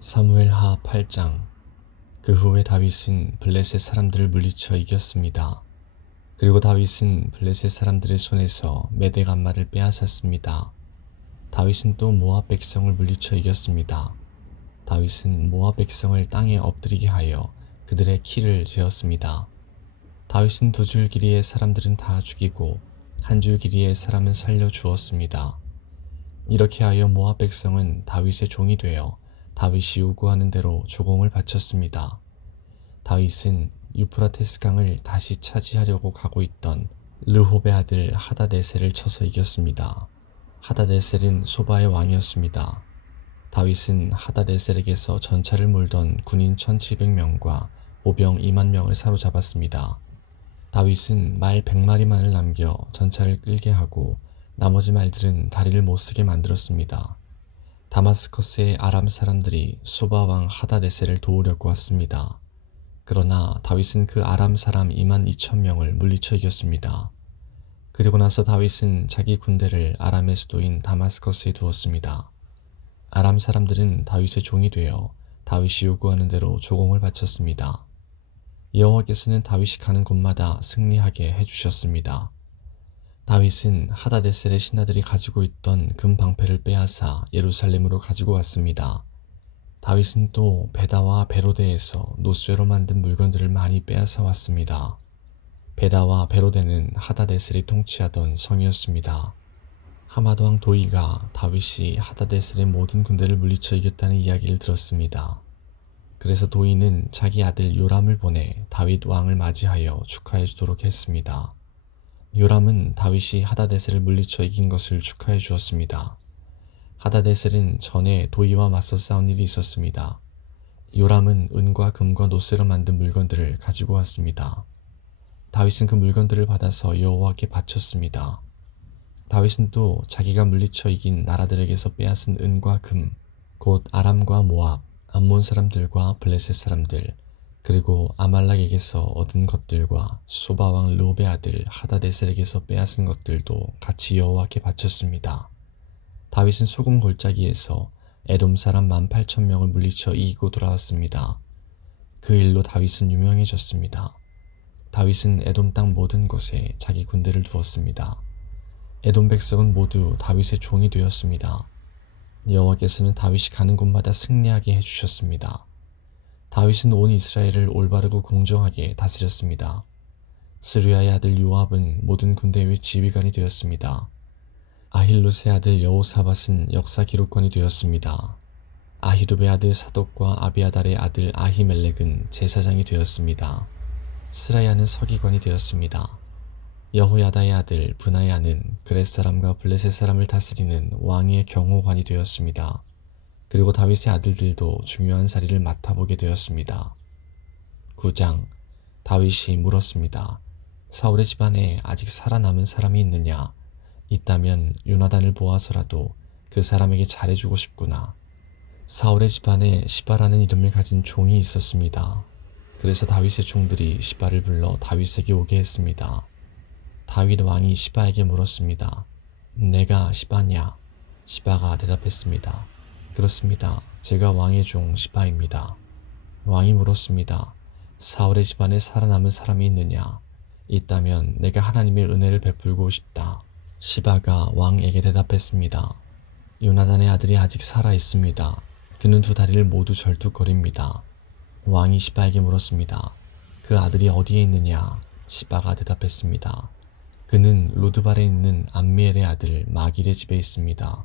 사무엘하 8장. 그 후에 다윗은 블레셋 사람들을 물리쳐 이겼습니다. 그리고 다윗은 블레셋 사람들의 손에서 메대간마를 빼앗았습니다. 다윗은 또 모압 백성을 물리쳐 이겼습니다. 다윗은 모압 백성을 땅에 엎드리게 하여 그들의 키를 재었습니다. 다윗은 2줄 길이의 사람들은 다 죽이고 1줄 길이의 사람은 살려 주었습니다. 이렇게 하여 모압 백성은 다윗의 종이 되어 다윗이 요구하는 대로 조공을 바쳤습니다. 다윗은 유프라테스 강을 다시 차지하려고 가고 있던 르홉의 아들 하다데셀을 쳐서 이겼습니다. 하다데셀은 소바의 왕이었습니다. 다윗은 하다데셀에게서 전차를 몰던 군인 1700명과 보병 2만 명을 사로잡았습니다. 다윗은 말 100마리만을 남겨 전차를 끌게 하고 나머지 말들은 다리를 못쓰게 만들었습니다. 다마스커스의 아람 사람들이 소바 왕 하다데셀을 도우려고 왔습니다. 그러나 다윗은 그 아람 사람 2만 2천 명을 물리쳐 이겼습니다. 그리고 나서 다윗은 자기 군대를 아람의 수도인 다마스커스에 두었습니다. 아람 사람들은 다윗의 종이 되어 다윗이 요구하는 대로 조공을 바쳤습니다. 여호와께서는 다윗이 가는 곳마다 승리하게 해주셨습니다. 다윗은 하다데셀의 신하들이 가지고 있던 금 방패를 빼앗아 예루살렘으로 가지고 왔습니다. 다윗은 또 베다와 베로데에서 노쇠로 만든 물건들을 많이 빼앗아 왔습니다. 베다와 베로데는 하다데셀이 통치하던 성이었습니다. 하마드 왕 도이가 다윗이 하다데셀의 모든 군대를 물리쳐 이겼다는 이야기를 들었습니다. 그래서 도이는 자기 아들 요람을 보내 다윗 왕을 맞이하여 축하해 주도록 했습니다. 요람은 다윗이 하다데셀을 물리쳐 이긴 것을 축하해 주었습니다. 하다데셀은 전에 도이와 맞서 싸운 일이 있었습니다. 요람은 은과 금과 노쇠로 만든 물건들을 가지고 왔습니다. 다윗은 그 물건들을 받아서 여호와께 바쳤습니다. 다윗은 또 자기가 물리쳐 이긴 나라들에게서 빼앗은 은과 금, 곧 아람과 모압, 암몬 사람들과 블레셋 사람들, 그리고 아말렉에게서 얻은 것들과 소바왕 르홉의 아들 하다데셀에게서 빼앗은 것들도 같이 여호와께 바쳤습니다. 다윗은 소금 골짜기에서 에돔 사람 18,000명을 물리쳐 이기고 돌아왔습니다. 그 일로 다윗은 유명해졌습니다. 다윗은 에돔 땅 모든 곳에 자기 군대를 두었습니다. 에돔 백성은 모두 다윗의 종이 되었습니다. 여호와께서는 다윗이 가는 곳마다 승리하게 해주셨습니다. 다윗은 온 이스라엘을 올바르고 공정하게 다스렸습니다. 스루야의 아들 요압은 모든 군대의 지휘관이 되었습니다. 아힐롯의 아들 여호사밧은 역사 기록관이 되었습니다. 아히두베의 아들 사독과 아비아달의 아들 아히멜렉은 제사장이 되었습니다. 스라야는 서기관이 되었습니다. 여호야다의 아들 브나야는 그렛 사람과 블레셋 사람을 다스리는 왕의 경호관이 되었습니다. 그리고 다윗의 아들들도 중요한 자리를 맡아보게 되었습니다. 9장. 다윗이 물었습니다. 사울의 집안에 아직 살아남은 사람이 있느냐? 있다면 요나단을 보아서라도 그 사람에게 잘해주고 싶구나. 사울의 집안에 시바라는 이름을 가진 종이 있었습니다. 그래서 다윗의 종들이 시바를 불러 다윗에게 오게 했습니다. 다윗 왕이 시바에게 물었습니다. 내가 시바냐? 시바가 대답했습니다. 그렇습니다. 제가 왕의 종 시바입니다. 왕이 물었습니다. 사울의 집안에 살아남은 사람이 있느냐? 있다면 내가 하나님의 은혜를 베풀고 싶다. 시바가 왕에게 대답했습니다. 요나단의 아들이 아직 살아 있습니다. 그는 2다리를 모두 절뚝거립니다. 왕이 시바에게 물었습니다. 그 아들이 어디에 있느냐? 시바가 대답했습니다. 그는 로드발에 있는 암미엘의 아들 마길의 집에 있습니다.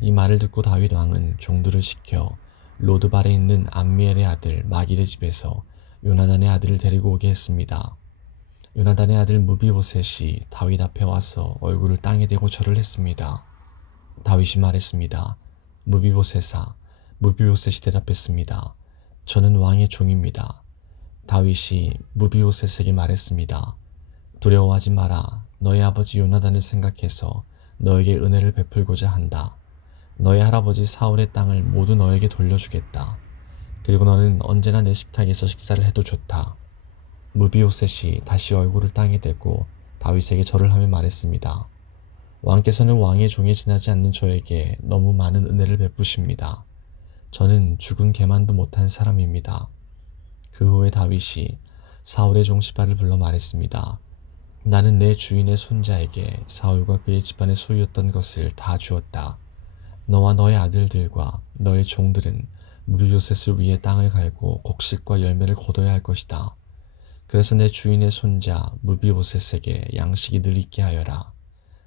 이 말을 듣고 다윗 왕은 종들을 시켜 로드발에 있는 암미엘의 아들 마길의 집에서 요나단의 아들을 데리고 오게 했습니다. 요나단의 아들 무비보셋이 다윗 앞에 와서 얼굴을 땅에 대고 절을 했습니다. 다윗이 말했습니다. 무비보셋아. 무비보셋이 대답했습니다. 저는 왕의 종입니다. 다윗이 무비보셋에게 말했습니다. 두려워하지 마라. 너의 아버지 요나단을 생각해서 너에게 은혜를 베풀고자 한다. 너의 할아버지 사울의 땅을 모두 너에게 돌려주겠다. 그리고 너는 언제나 내 식탁에서 식사를 해도 좋다. 무비보셋이 다시 얼굴을 땅에 대고 다윗에게 절을 하며 말했습니다. 왕께서는 왕의 종에 지나지 않는 저에게 너무 많은 은혜를 베푸십니다. 저는 죽은 개만도 못한 사람입니다. 그 후에 다윗이 사울의 종 시바를 불러 말했습니다. 나는 내 주인의 손자에게 사울과 그의 집안의 소유였던 것을 다 주었다. 너와 너의 아들들과 너의 종들은 무비보셋을 위해 땅을 갈고 곡식과 열매를 거둬야 할 것이다. 그래서 내 주인의 손자 무비보셋에게 양식이 늘 있게 하여라.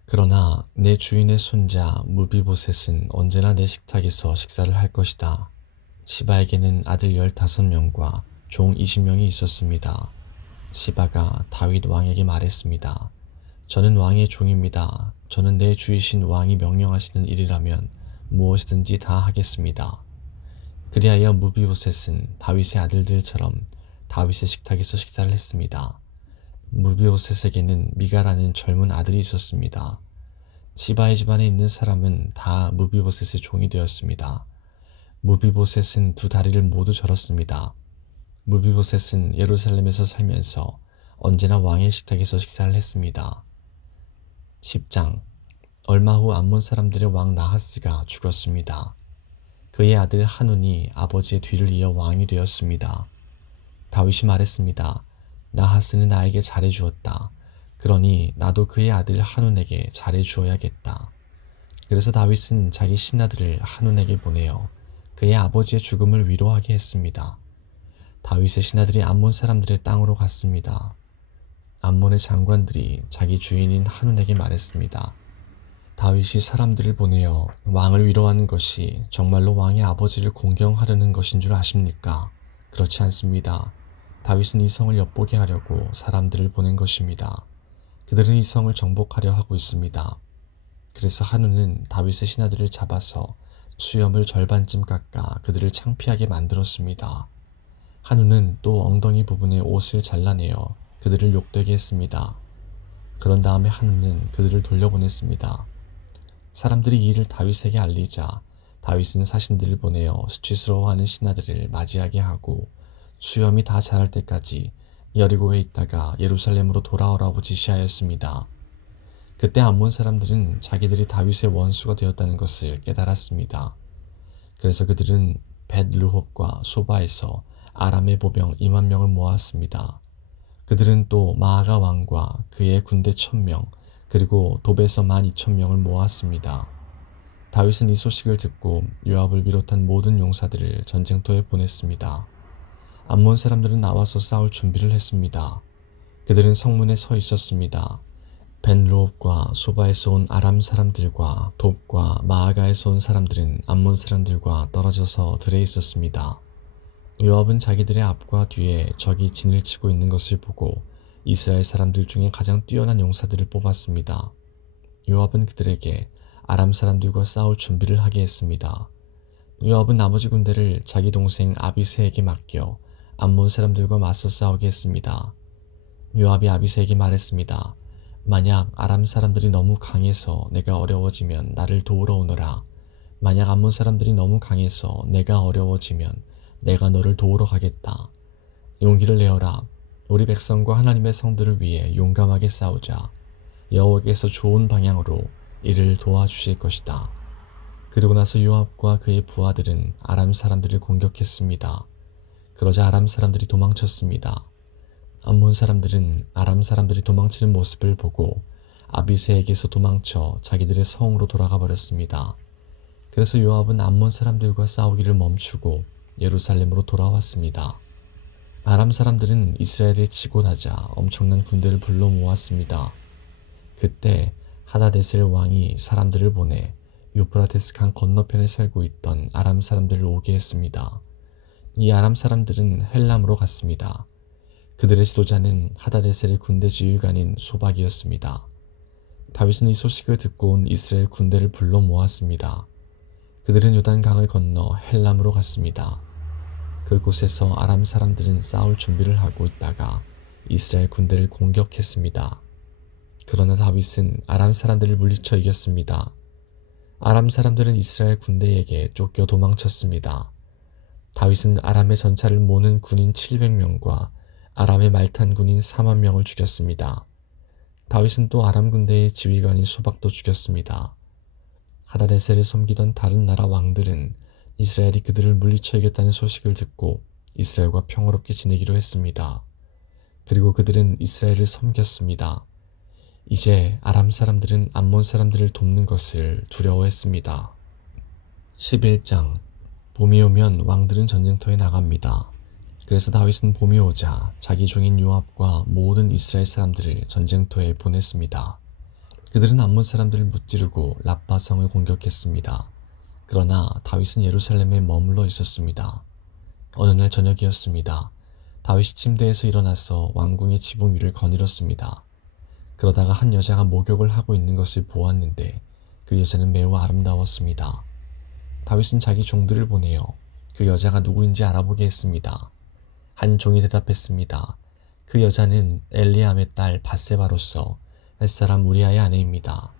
그러나 내 주인의 손자 무비보셋은 언제나 내 식탁에서 식사를 할 것이다. 시바에게는 아들 15명과 종 20명이 있었습니다. 시바가 다윗 왕에게 말했습니다. 저는 왕의 종입니다. 저는 내 주이신 왕이 명령하시는 일이라면 무엇이든지 다 하겠습니다. 그리하여 무비보셋은 다윗의 아들들처럼 다윗의 식탁에서 식사를 했습니다. 무비보셋에게는 미가라는 젊은 아들이 있었습니다. 시바의 집안에 있는 사람은 다 무비보셋의 종이 되었습니다. 무비보셋은 두 다리를 모두 절었습니다. 무비보셋은 예루살렘에서 살면서 언제나 왕의 식탁에서 식사를 했습니다. 10장. 얼마 후 암몬 사람들의 왕 나하스가 죽었습니다. 그의 아들 한운이 아버지의 뒤를 이어 왕이 되었습니다. 다윗이 말했습니다. 나하스는 나에게 잘해주었다. 그러니 나도 그의 아들 한운에게 잘해주어야겠다. 그래서 다윗은 자기 신하들을 한운에게 보내어 그의 아버지의 죽음을 위로하게 했습니다. 다윗의 신하들이 암몬 사람들의 땅으로 갔습니다. 암몬의 장관들이 자기 주인인 한운에게 말했습니다. 다윗이 사람들을 보내어 왕을 위로하는 것이 정말로 왕의 아버지를 공경하려는 것인 줄 아십니까? 그렇지 않습니다. 다윗은 이 성을 엿보게 하려고 사람들을 보낸 것입니다. 그들은 이 성을 정복하려 하고 있습니다. 그래서 한우는 다윗의 신하들을 잡아서 수염을 절반쯤 깎아 그들을 창피하게 만들었습니다. 한우는 또 엉덩이 부분에 옷을 잘라내어 그들을 욕되게 했습니다. 그런 다음에 한우는 그들을 돌려보냈습니다. 사람들이 이 일을 다윗에게 알리자 다윗은 사신들을 보내어 수치스러워하는 신하들을 맞이하게 하고 수염이 다 자랄 때까지 여리고에 있다가 예루살렘으로 돌아오라고 지시하였습니다. 그때 암몬 사람들은 자기들이 다윗의 원수가 되었다는 것을 깨달았습니다. 그래서 그들은 벳르홉과 소바에서 아람의 보병 2만 명을 모았습니다. 그들은 또 마아가 왕과 그의 군대 1000명 그리고 돕에서 12,000명을 모았습니다. 다윗은 이 소식을 듣고 요압을 비롯한 모든 용사들을 전쟁터에 보냈습니다. 암몬 사람들은 나와서 싸울 준비를 했습니다. 그들은 성문에 서 있었습니다. 벤르홉과 소바에서 온 아람 사람들과 돕과 마아가에서 온 사람들은 암몬 사람들과 떨어져서 들에 있었습니다. 요압은 자기들의 앞과 뒤에 적이 진을 치고 있는 것을 보고 이스라엘 사람들 중에 가장 뛰어난 용사들을 뽑았습니다. 요압은 그들에게 아람 사람들과 싸울 준비를 하게 했습니다. 요압은 나머지 군대를 자기 동생 아비새에게 맡겨 암몬 사람들과 맞서 싸우게 했습니다. 요압이 아비새에게 말했습니다. 만약 아람 사람들이 너무 강해서 내가 어려워지면 나를 도우러 오너라. 만약 암몬 사람들이 너무 강해서 내가 어려워지면 내가 너를 도우러 가겠다. 용기를 내어라. 우리 백성과 하나님의 성들을 위해 용감하게 싸우자. 여호와께서 좋은 방향으로 이를 도와주실 것이다. 그리고 나서 요압과 그의 부하들은 아람 사람들을 공격했습니다. 그러자 아람 사람들이 도망쳤습니다. 암몬 사람들은 아람 사람들이 도망치는 모습을 보고 아비새에게서 도망쳐 자기들의 성으로 돌아가 버렸습니다. 그래서 요압은 암몬 사람들과 싸우기를 멈추고 예루살렘으로 돌아왔습니다. 아람 사람들은 이스라엘에 치고 나자 엄청난 군대를 불러 모았습니다. 그때 하다데셀 왕이 사람들을 보내 유프라테스 강 건너편에 살고 있던 아람 사람들을 오게 했습니다. 이 아람 사람들은 헬람으로 갔습니다. 그들의 지도자는 하다데셀의 군대 지휘관인 소박이었습니다. 다윗은 이 소식을 듣고 온 이스라엘 군대를 불러 모았습니다. 그들은 요단강을 건너 헬람으로 갔습니다. 그곳에서 아람 사람들은 싸울 준비를 하고 있다가 이스라엘 군대를 공격했습니다. 그러나 다윗은 아람 사람들을 물리쳐 이겼습니다. 아람 사람들은 이스라엘 군대에게 쫓겨 도망쳤습니다. 다윗은 아람의 전차를 모는 군인 700명과 아람의 말탄 군인 4만 명을 죽였습니다. 다윗은 또 아람 군대의 지휘관인 소박도 죽였습니다. 하다데셀을 섬기던 다른 나라 왕들은 이스라엘이 그들을 물리쳐 이겼다는 소식을 듣고 이스라엘과 평화롭게 지내기로 했습니다. 그리고 그들은 이스라엘을 섬겼습니다. 이제 아람 사람들은 암몬 사람들을 돕는 것을 두려워했습니다. 11장. 봄이 오면 왕들은 전쟁터에 나갑니다. 그래서 다윗은 봄이 오자 자기 종인 요압과 모든 이스라엘 사람들을 전쟁터에 보냈습니다. 그들은 암몬 사람들을 무찌르고 라빠성을 공격했습니다. 그러나 다윗은 예루살렘에 머물러 있었습니다. 어느 날 저녁이었습니다. 다윗이 침대에서 일어나서 왕궁의 지붕 위를 거닐었습니다. 그러다가 한 여자가 목욕을 하고 있는 것을 보았는데 그 여자는 매우 아름다웠습니다. 다윗은 자기 종들을 보내어 그 여자가 누구인지 알아보게 했습니다. 한 종이 대답했습니다. 그 여자는 엘리암의 딸 밧세바로서 햇사람 우리아의 아내입니다.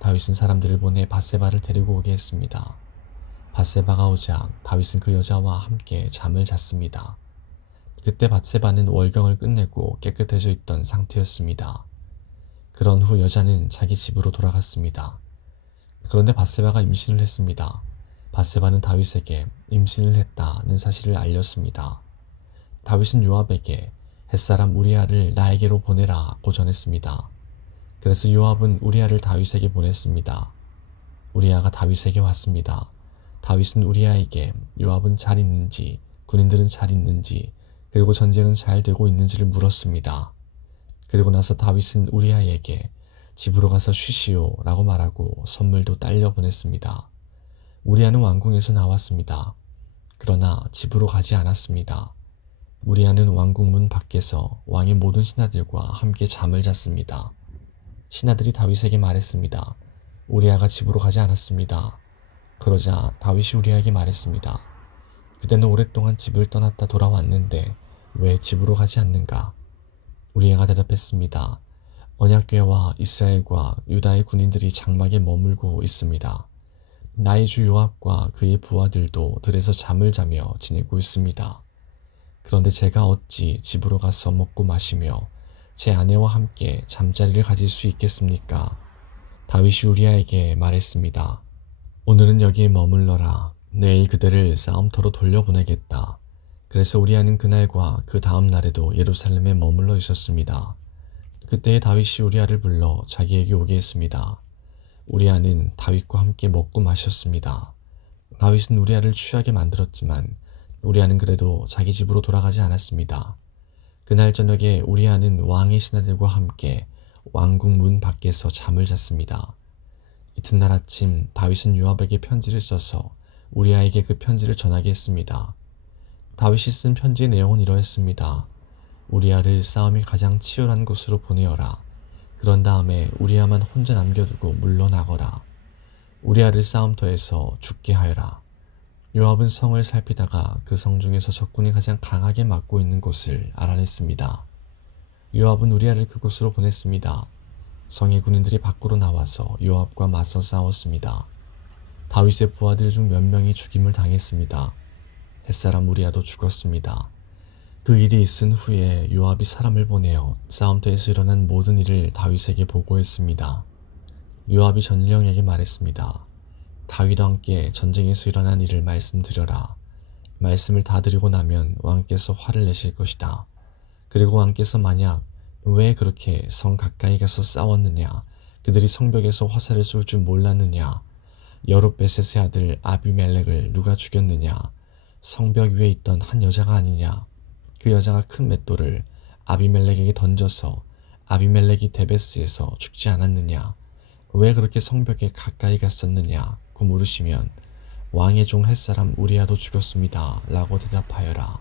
다윗은 사람들을 보내 밧세바를 데리고 오게 했습니다. 밧세바가 오자 다윗은 그 여자와 함께 잠을 잤습니다. 그때 밧세바는 월경을 끝내고 깨끗해져 있던 상태였습니다. 그런 후 여자는 자기 집으로 돌아갔습니다. 그런데 밧세바가 임신을 했습니다. 밧세바는 다윗에게 임신을 했다는 사실을 알렸습니다. 다윗은 요압에게 햇사람 우리아를 나에게로 보내라고 전했습니다. 그래서 요압은 우리아를 다윗에게 보냈습니다. 우리아가 다윗에게 왔습니다. 다윗은 우리아에게 요압은 잘 있는지, 군인들은 잘 있는지, 그리고 전쟁은 잘 되고 있는지를 물었습니다. 그리고 나서 다윗은 우리아에게 집으로 가서 쉬시오 라고 말하고 선물도 딸려 보냈습니다. 우리아는 왕궁에서 나왔습니다. 그러나 집으로 가지 않았습니다. 우리아는 왕궁 문 밖에서 왕의 모든 신하들과 함께 잠을 잤습니다. 신하들이 다윗에게 말했습니다. 우리아가 집으로 가지 않았습니다. 그러자 다윗이 우리아에게 말했습니다. 그대는 오랫동안 집을 떠났다 돌아왔는데 왜 집으로 가지 않는가? 우리아가 대답했습니다. 언약궤와 이스라엘과 유다의 군인들이 장막에 머물고 있습니다. 나의 주 요압과 그의 부하들도 들에서 잠을 자며 지내고 있습니다. 그런데 제가 어찌 집으로 가서 먹고 마시며 제 아내와 함께 잠자리를 가질 수 있겠습니까? 다윗이 우리아에게 말했습니다. 오늘은 여기에 머물러라. 내일 그대를 싸움터로 돌려보내겠다. 그래서 우리아는 그날과 그 다음 날에도 예루살렘에 머물러 있었습니다. 그때에 다윗이 우리아를 불러 자기에게 오게 했습니다. 우리아는 다윗과 함께 먹고 마셨습니다. 다윗은 우리아를 취하게 만들었지만 우리아는 그래도 자기 집으로 돌아가지 않았습니다. 그날 저녁에 우리아는 왕의 신하들과 함께 왕궁 문 밖에서 잠을 잤습니다. 이튿날 아침 다윗은 요압에게 편지를 써서 우리아에게 그 편지를 전하게 했습니다. 다윗이 쓴 편지의 내용은 이러했습니다. 우리아를 싸움이 가장 치열한 곳으로 보내어라. 그런 다음에 우리아만 혼자 남겨두고 물러나거라. 우리아를 싸움터에서 죽게 하여라. 요압은 성을 살피다가 그 성 중에서 적군이 가장 강하게 막고 있는 곳을 알아냈습니다. 요압은 우리아를 그곳으로 보냈습니다. 성의 군인들이 밖으로 나와서 요압과 맞서 싸웠습니다. 다윗의 부하들 중 몇 명이 죽임을 당했습니다. 햇사람 우리아도 죽었습니다. 그 일이 있은 후에 요압이 사람을 보내어 싸움터에서 일어난 모든 일을 다윗에게 보고했습니다. 요압이 전령에게 말했습니다. 다윗과 함께 전쟁에서 일어난 일을 말씀드려라. 말씀을 다 드리고 나면 왕께서 화를 내실 것이다. 그리고 왕께서 만약 왜 그렇게 성 가까이 가서 싸웠느냐, 그들이 성벽에서 화살을 쏠 줄 몰랐느냐, 여룻베셋의 아들 아비멜렉을 누가 죽였느냐, 성벽 위에 있던 한 여자가 아니냐, 그 여자가 큰 맷돌을 아비멜렉에게 던져서 아비멜렉이 데베스에서 죽지 않았느냐, 왜 그렇게 성벽에 가까이 갔었느냐 고 물으시면 왕의 종 햇사람 우리아도 죽었습니다 라고 대답하여라.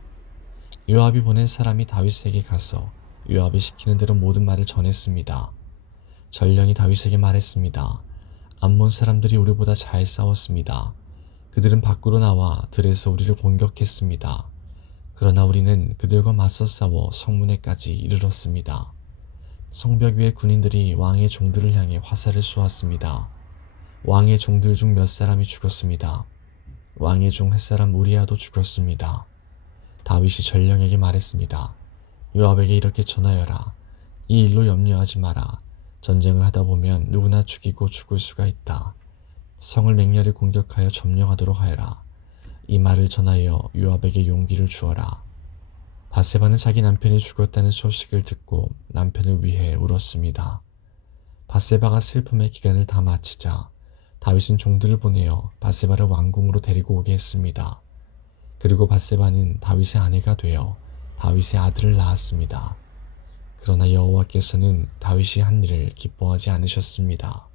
요압이 보낸 사람이 다윗에게 가서 요압이 시키는 대로 모든 말을 전했습니다. 전령이 다윗에게 말했습니다. 암몬 사람들이 우리보다 잘 싸웠습니다. 그들은 밖으로 나와 들에서 우리를 공격했습니다. 그러나 우리는 그들과 맞서 싸워 성문에까지 이르렀습니다. 성벽 위의 군인들이 왕의 종들을 향해 화살을 쏘았습니다. 왕의 종들 중 몇 사람이 죽었습니다. 왕의 종 햇사람 우리아도 죽었습니다. 다윗이 전령에게 말했습니다. 요압에게 이렇게 전하여라. 이 일로 염려하지 마라. 전쟁을 하다 보면 누구나 죽이고 죽을 수가 있다. 성을 맹렬히 공격하여 점령하도록 하여라. 이 말을 전하여 요압에게 용기를 주어라. 바세바는 자기 남편이 죽었다는 소식을 듣고 남편을 위해 울었습니다. 바세바가 슬픔의 기간을 다 마치자 다윗은 종들을 보내어 바세바를 왕궁으로 데리고 오게 했습니다. 그리고 바세바는 다윗의 아내가 되어 다윗의 아들을 낳았습니다. 그러나 여호와께서는 다윗이 한 일을 기뻐하지 않으셨습니다.